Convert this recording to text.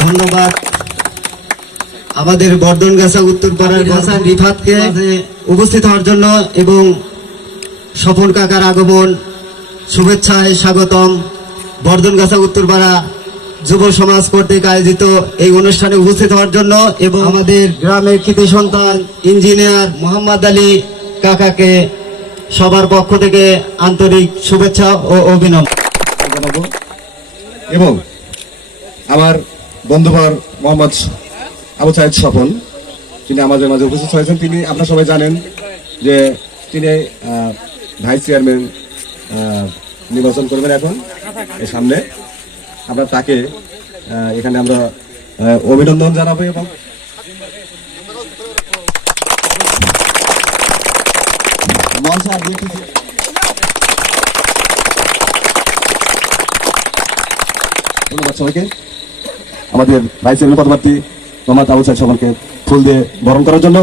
ধন্যবাদ। আমাদের বর্ধনগাছা উত্তরপাড়ার ভাসান রিফাতকে উপস্থিত হওয়ার জন্য এবং স্বপন কাকার আগমন শুভেচ্ছায় স্বাগতম। বর্ধনগাছা উত্তরপাড়া যুব সমাজ কর্তৃক আয়োজিত এই অনুষ্ঠানে উপস্থিত হওয়ার জন্য এবং আমাদের গ্রামের কৃতি সন্তান ইঞ্জিনিয়ার মোহাম্মদ আলী কাকাকে সবার পক্ষ থেকে আন্তরিক শুভেচ্ছা ও অভিনন্দন জানাব। এবং আমার বন্ধুবর মোহাম্মদ আবু সাইদ স্বপন তিনি আমাদের মাঝে উপস্থিত হয়েছেন, তিনি আপনারা সবাই জানেন যে তিনি ভাইস চেয়ারম্যান নির্বাচন করবেন এখন, এর সামনে। আমরা তাকে এখানে আমরা অভিনন্দন জানাব এবং সবাইকে। আমাদের ভাইস চেয়ারম্যান পদপ্রার্থী মোহাম্মদ আবু সকলকে ফুল দিয়ে বরণ করার জন্য।